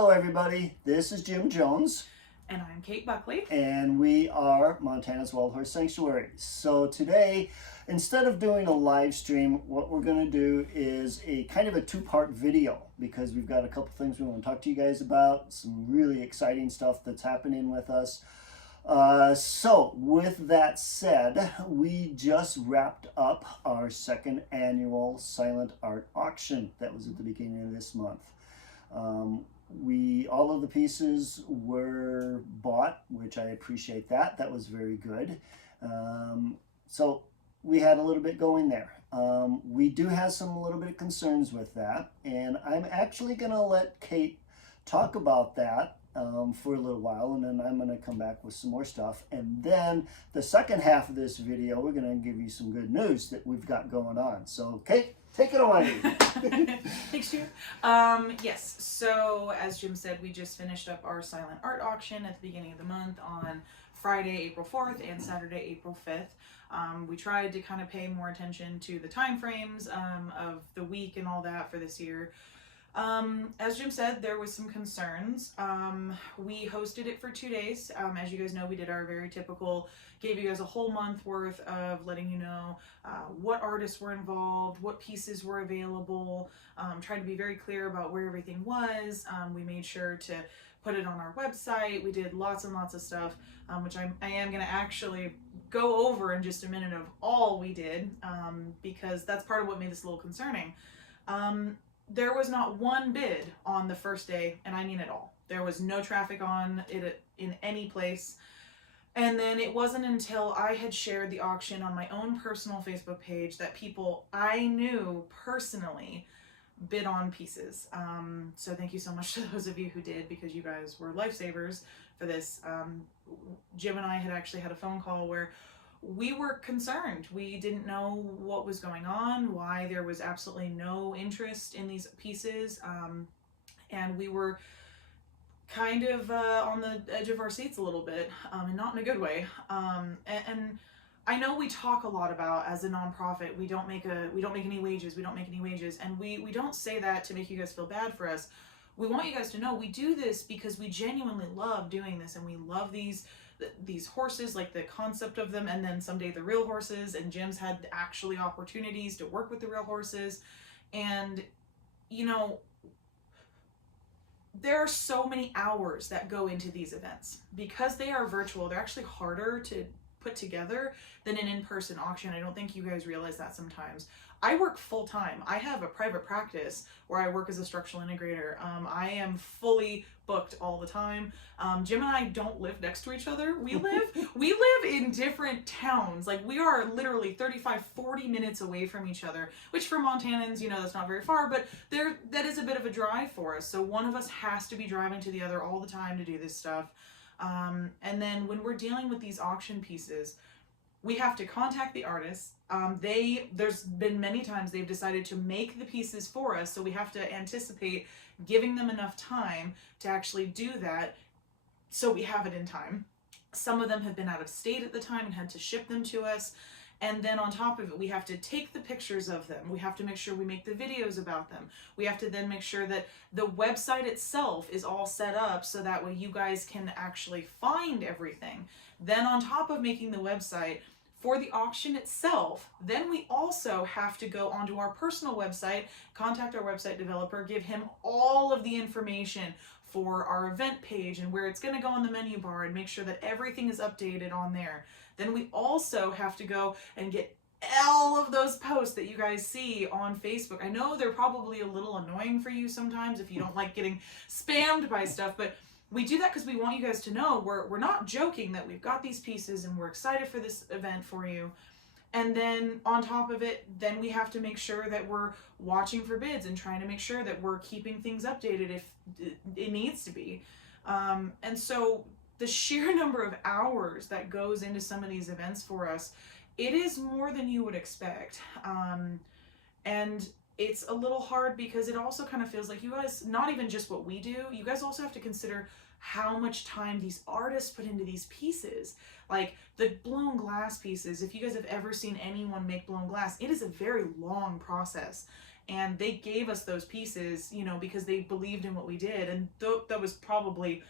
Hello everybody, this is Jim Jones. And I'm Kate Buckley. And we are Montana's Wild Horse Sanctuary. So today, instead of doing a live stream, what we're going to do is a kind of a two-part video, because we've got a couple things we want to talk to you guys about, some really exciting stuff that's happening with us. So with that said, we just wrapped up our second annual silent art auction that was at the beginning of this month. All of the pieces were bought, which I appreciate that. That was very good. So we had a little bit going there. We do have a little bit of concerns with that, and I'm actually going to let Kate talk about that for a little while, and then I'm going to come back with some more stuff. And then the second half of this video, we're going to give you some good news that we've got going on. So Kate, take it away. Thanks, Jim. Yes, so as Jim said, we just finished up our silent art auction at the beginning of the month on Friday, April 4th and Saturday, April 5th. We tried to kind of pay more attention to the time frames of the week and all that for this year. As Jim said, there was some concerns. We hosted it for 2 days. As you guys know, we did our very typical, gave you guys a whole month worth of letting you know what artists were involved, what pieces were available, tried to be very clear about where everything was. We made sure to put it on our website. We did lots and lots of stuff, which I am going to actually go over in just a minute of all we did, because that's part of what made this a little concerning. There was not one bid on the first day, and I mean it all. There was no traffic on it in any place. And then it wasn't until I had shared the auction on my own personal Facebook page that people I knew personally bid on pieces. So thank you so much to those of you who did, because you guys were lifesavers for this. Jim and I had actually had a phone call where we were concerned. We didn't know what was going on, why there was absolutely no interest in these pieces, and we were kind of on the edge of our seats a little bit, and not in a good way. And I know we talk a lot about, as a nonprofit, we don't make any wages, and we don't say that to make you guys feel bad for us. We want you guys to know we do this because we genuinely love doing this, and we love these horses, like the concept of them, and then someday the real horses. And Jim's had actually opportunities to work with the real horses. And you know, there are so many hours that go into these events. Because they are virtual, they're actually harder to put together than an in-person auction. I don't think you guys realize that sometimes. I work full-time. I have a private practice where I work as a structural integrator. I am fully booked all the time. Jim and I don't live next to each other. We live in different towns. Like, we are literally 35-40 minutes away from each other, which for Montanans, you know, that's not very far, but that is a bit of a drive for us. So one of us has to be driving to the other all the time to do this stuff. And then when we're dealing with these auction pieces, we have to contact the artists. There's been many times they've decided to make the pieces for us, so we have to anticipate giving them enough time to actually do that, so we have it in time. Some of them have been out of state at the time and had to ship them to us. And then on top of it, we have to take the pictures of them. We have to make sure we make the videos about them. We have to then make sure that the website itself is all set up so that way you guys can actually find everything. Then on top of making the website for the auction itself, then we also have to go onto our personal website, contact our website developer, give him all of the information for our event page and where it's going to go on the menu bar, and make sure that everything is updated on there. Then we also have to go and get all of those posts that you guys see on Facebook. I know they're probably a little annoying for you sometimes if you don't like getting spammed by stuff, but we do that because we want you guys to know we're not joking, that we've got these pieces and we're excited for this event for you. And then on top of it, then we have to make sure that we're watching for bids and trying to make sure that we're keeping things updated if it needs to be. And so the sheer number of hours that goes into some of these events for us, it is more than you would expect. And it's a little hard because it also kind of feels like you guys, not even just what we do, you guys also have to consider how much time these artists put into these pieces. Like the blown glass pieces, if you guys have ever seen anyone make blown glass, it is a very long process. and they gave us those pieces, you know, because they believed in what we did. And that was probably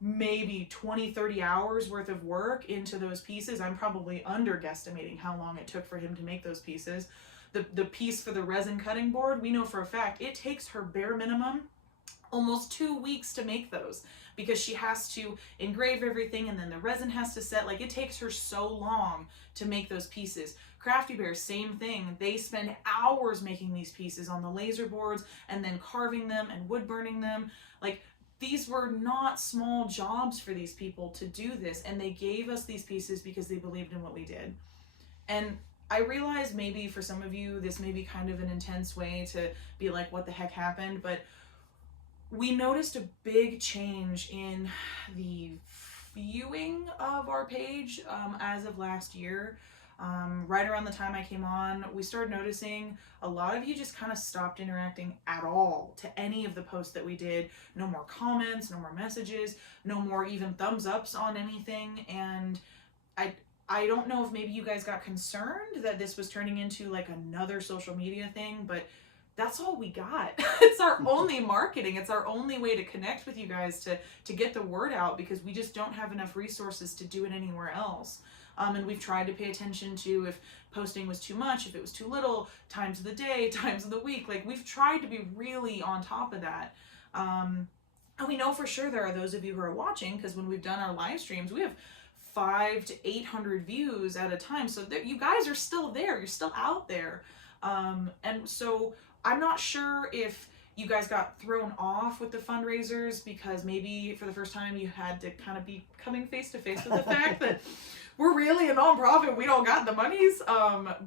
maybe 20-30 hours worth of work into those pieces. I'm probably underestimating how long it took for him to make those pieces. The piece for the resin cutting board, we know for a fact it takes her bare minimum almost 2 weeks to make those, because she has to engrave everything and then the resin has to set. Like, it takes her so long to make those pieces. Crafty Bear, same thing. They spend hours making these pieces on the laser boards and then carving them and wood burning them. Like, these were not small jobs for these people to do this, and they gave us these pieces because they believed in what we did. And I realize maybe for some of you this may be kind of an intense way to be like, what the heck happened? But we noticed a big change in the viewing of our page as of last year. Right around the time I came on, we started noticing a lot of you just kind of stopped interacting at all to any of the posts that we did. No more comments, no more messages, no more even thumbs ups on anything. And I don't know if maybe you guys got concerned that this was turning into like another social media thing, but that's all we got. It's our only marketing. It's our only way to connect with you guys, to get the word out, because we just don't have enough resources to do it anywhere else. And we've tried to pay attention to if posting was too much, if it was too little, times of the day, times of the week. Like, we've tried to be really on top of that. And we know for sure there are those of you who are watching, because when we've done our live streams, we have 500 to 800 views at a time. So you guys are still there. You're still out there. And so I'm not sure if you guys got thrown off with the fundraisers because maybe for the first time you had to kind of be coming face to face with the fact that we're really a nonprofit. We don't got the monies.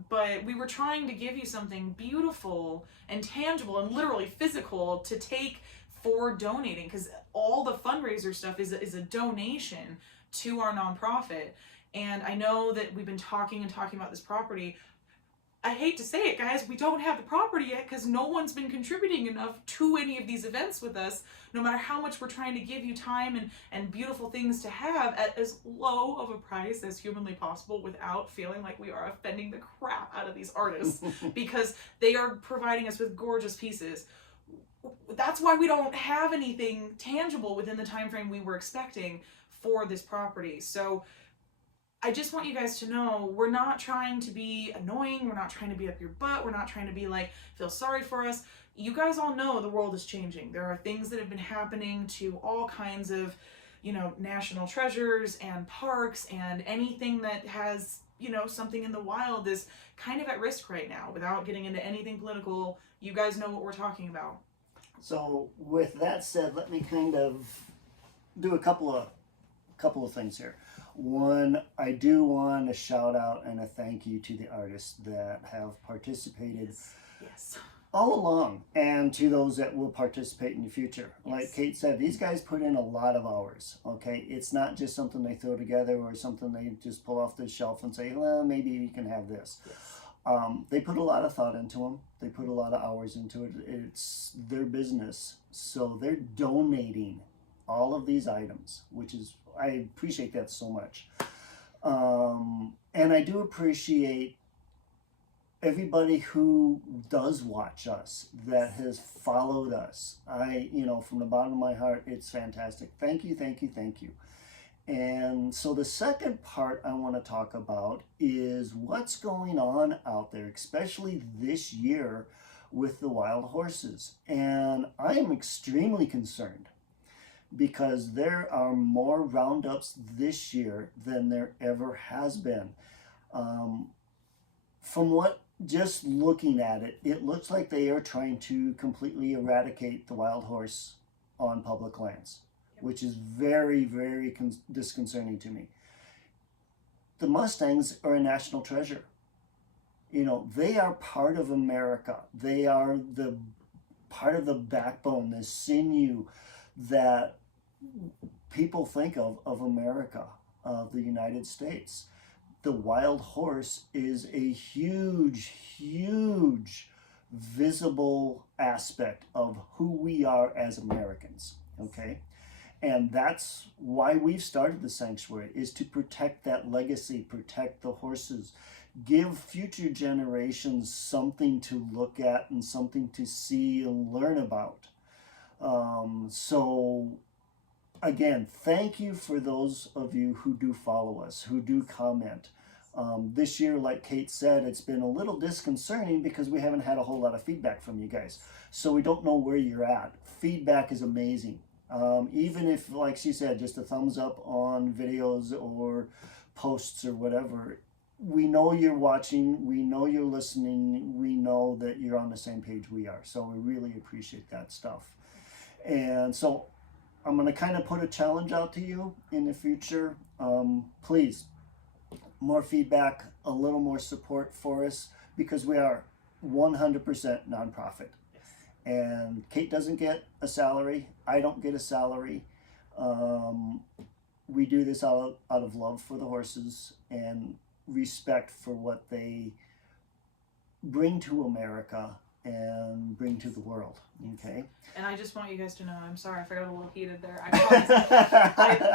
But we were trying to give you something beautiful and tangible and literally physical to take for donating, because all the fundraiser stuff is a donation to our nonprofit. And I know that we've been talking about this property. I hate to say it, guys, we don't have the property yet because no one's been contributing enough to any of these events with us, no matter how much we're trying to give you time and beautiful things to have at as low of a price as humanly possible without feeling like we are offending the crap out of these artists because they are providing us with gorgeous pieces. That's why we don't have anything tangible within the time frame we were expecting for this property. So I just want you guys to know, we're not trying to be annoying. We're not trying to be up your butt. We're not trying to be like, feel sorry for us. You guys all know the world is changing. There are things that have been happening to all kinds of, you know, national treasures and parks, and anything that has, you know, something in the wild is kind of at risk right now. Without getting into anything political, you guys know what we're talking about. So with that said, let me kind of do a couple of things here. One, I do want to shout out and a thank you to the artists that have participated Yes. all along, and to those that will participate in the future. Yes. Like Kate said, these guys put in a lot of hours, okay? It's not just something they throw together or something they just pull off the shelf and say, well, maybe you can have this. Yes. They put a lot of thought into them. They put a lot of hours into it. It's their business. So they're donating all of these items, which is, I appreciate that so much. And I do appreciate everybody who does watch us, that has followed us. From the bottom of my heart, it's fantastic. Thank you, thank you, thank you. And so the second part I want to talk about is what's going on out there, especially this year with the wild horses. And I am extremely concerned, because there are more roundups this year than there ever has been. From what, just looking at it, it looks like they are trying to completely eradicate the wild horse on public lands, which is very, very disconcerting to me. The Mustangs are a national treasure. You know, they are part of America. They are the part of the backbone, the sinew that people think of America, of the United States. The wild horse is a huge, huge visible aspect of who we are as Americans, okay? And that's why we've started the sanctuary, is to protect that legacy, protect the horses, give future generations something to look at and something to see and learn about. So again, thank you for those of you who do follow us, who do comment. This year, like Kate said, it's been a little disconcerting because we haven't had a whole lot of feedback from you guys. So we don't know where you're at. Feedback is amazing. Even if, like she said, just a thumbs up on videos or posts or whatever, we know you're watching, we know you're listening, we know that you're on the same page we are. So we really appreciate that stuff. And so I'm going to kind of put a challenge out to you in the future. Please, more feedback, a little more support for us, because we are 100% nonprofit. And Kate doesn't get a salary. I don't get a salary. We do this out of love for the horses and respect for what they bring to America and bring to the world. Okay. And I just want you guys to know, I'm sorry if I got a little heated there. I promise.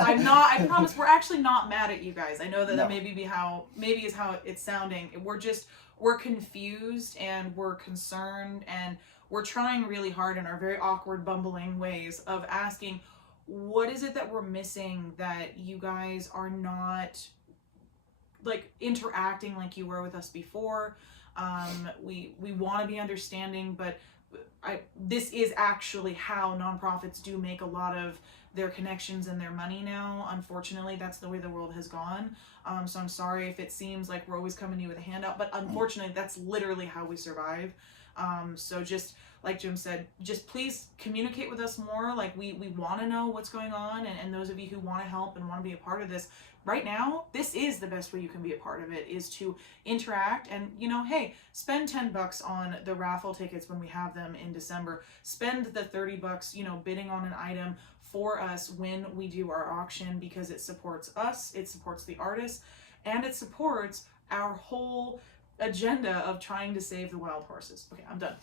I'm not. I promise we're actually not mad at you guys. I know that that maybe is how it's sounding. We're confused and we're concerned and we're trying really hard in our very awkward, bumbling ways of asking, what is it that we're missing that you guys are not like interacting like you were with us before? We want to be understanding, but this is actually how nonprofits do make a lot of their connections and their money now. Unfortunately, that's the way the world has gone. So I'm sorry if it seems like we're always coming to you with a handout, but unfortunately, that's literally how we survive. So just like Jim said, just please communicate with us more. Like we want to know what's going on, and those of you who want to help and want to be a part of this, right now, this is the best way you can be a part of it, is to interact and, hey, spend $10 on the raffle tickets when we have them in December. Spend the $30, bidding on an item for us when we do our auction, because it supports us, it supports the artists, and it supports our whole agenda of trying to save the wild horses. Okay, I'm done.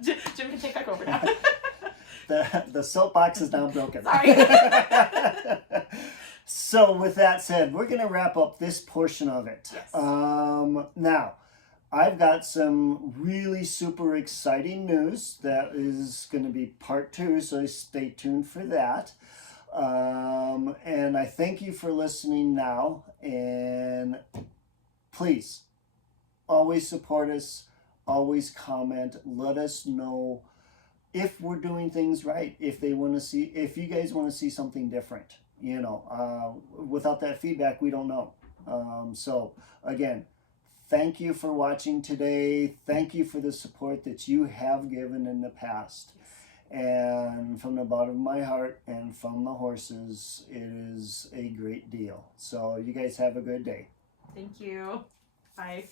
Jim can take back over now. The soapbox is now broken. Sorry. So with that said, we're going to wrap up this portion of it. Yes. Now, I've got some really super exciting news that is going to be part 2, so stay tuned for that. And I thank you for listening now, and please, always support us, always comment, let us know if we're doing things right, if you guys want to see something different. Without that feedback, we don't know. So again, thank you for watching today. Thank you for the support that you have given in the past. And from the bottom of my heart and from the horses, it is a great deal. So you guys have a good day. Thank you. Bye.